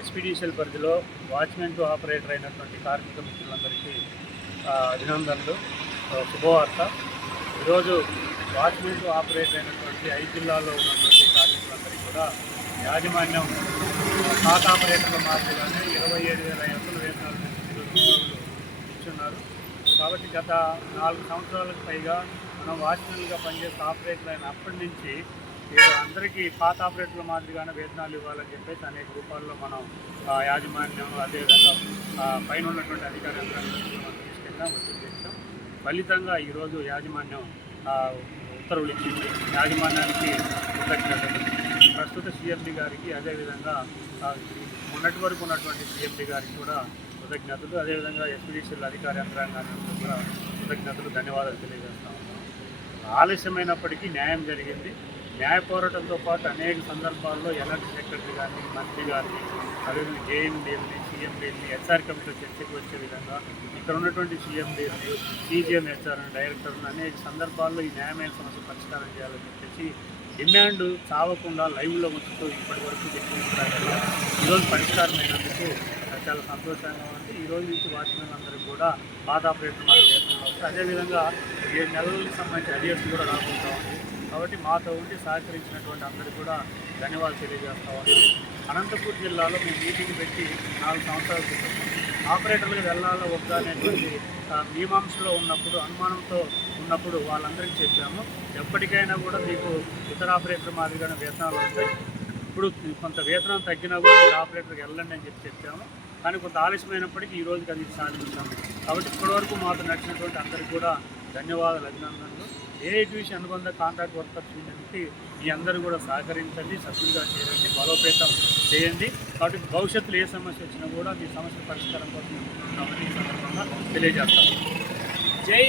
SPDCL పరిధిలో watchman to operator అయినటువంటి కార్మిక మిత్రులందరికీ అభినందనలు. శుభవార్త. ఈరోజు వాచ్మెన్ టు ఆపరేటర్ అయినటువంటి 5 జిల్లాల్లో ఉన్నటువంటి కార్మికులందరికీ కూడా యాజమాన్యం పాత ఆపరేటర్ల మాదిరిగానే 27,500 వేతనాలు ఇచ్చున్నారు. కాబట్టి గత 4 సంవత్సరాలకు పైగా మనం వాచ్మెన్గా పనిచేసే ఆపరేటర్ అయిన అప్పటి నుంచి అందరికీ పాత ఆపరేటర్ల మాదిరిగానే వేతనాలు ఇవ్వాలని చెప్పేసి అనేక రూపాల్లో మనం యాజమాన్యం అదేవిధంగా పైన ఉన్నటువంటి అధికారులందరూ మనం తీసుకెళ్ళాం, ఒత్తిడి చేసాం. ఫలితంగా ఈరోజు యాజమాన్యం ఉత్తర్వులు ఇచ్చింది. యాజమాన్యానికి కృతజ్ఞతలు. ప్రస్తుత సీఎండీ గారికి అదేవిధంగా మొన్నటి వరకు ఉన్నటువంటి సీఎండీ గారికి కూడా కృతజ్ఞతలు. అదేవిధంగా ఎస్పీడీసీఎల్ అధికార యంత్రాంగానికి కూడా కృతజ్ఞతలు, ధన్యవాదాలు తెలియజేస్తా ఉన్నాం. ఆలస్యమైనప్పటికీ న్యాయం జరిగింది. న్యాయ పోరాటంతో పాటు అనేక సందర్భాల్లో ఎలక్ట్ సెక్రటరీ గారిని, మంత్రి గారిని, అదేవిధంగా జేఎండీని, సీఎండీని, హెచ్ఆర్ కమిటీలో చర్చకు వచ్చే విధంగా ఇక్కడ ఉన్నటువంటి సీఎండీని, సీజీఎం హెచ్ఆర్ డైరెక్టర్ని అనేక సందర్భాల్లో ఈ న్యాయమైన సమస్య పరిష్కారం చేయాలని చెప్పేసి డిమాండ్ చావకుండా లైవ్లో ఉంచుతూ ఇప్పటి వరకు చర్చించడానికి ఈరోజు పరిష్కారమైనందుకు చాలా సంతోషంగా ఉంది. ఈ రోజు నుంచి వాచ్మెన్ అందరికీ కూడా పాత ఆపరేటర్ మాకు వేతనాలు వస్తాయి. అదేవిధంగా 7 నెలలకు సంబంధించి అడియర్స్ కూడా రాకుండా ఉంది. కాబట్టి మాతో ఉండి సహకరించినటువంటి అందరికీ కూడా ధన్యవాదాలు తెలియజేస్తా ఉన్నాం. అనంతపూర్ జిల్లాలో మేము మీటింగ్ పెట్టి 4 సంవత్సరాల క్రితం ఆపరేటర్లకు వెళ్ళాలో వద్దా అనేటువంటి మీమాంసలో ఉన్నప్పుడు, అనుమానంతో ఉన్నప్పుడు వాళ్ళందరికీ చెప్పాము, ఎప్పటికైనా కూడా మీకు ఇతర ఆపరేటర్ మాదిరిగానే వేతనాలు వస్తాయి. ఇప్పుడు కొంత వేతనం తగ్గినా కూడా మీరు ఆపరేటర్కి వెళ్ళండి అని చెప్పాము. కానీ కొంత ఆలస్యమైనప్పటికీ ఈ రోజుకి అది సాధించాము. కాబట్టి ఇప్పటివరకు మాతో నడిచినటువంటి అందరికీ కూడా ధన్యవాదాలు, అభినందనలు. ఏఐటీసీ అనుబంధ కాంట్రాక్ట్ వర్కర్స్ యూనియన్కి మీ అందరూ కూడా సహకరించండి, సభ్యులుగా చేయండి, బలోపేతం చేయండి. కాబట్టి భవిష్యత్తులో ఏ సమస్య వచ్చినా కూడా మీ సమస్య పరిష్కారం కోసం ఈ సందర్భంగా తెలియజేస్తాము. జై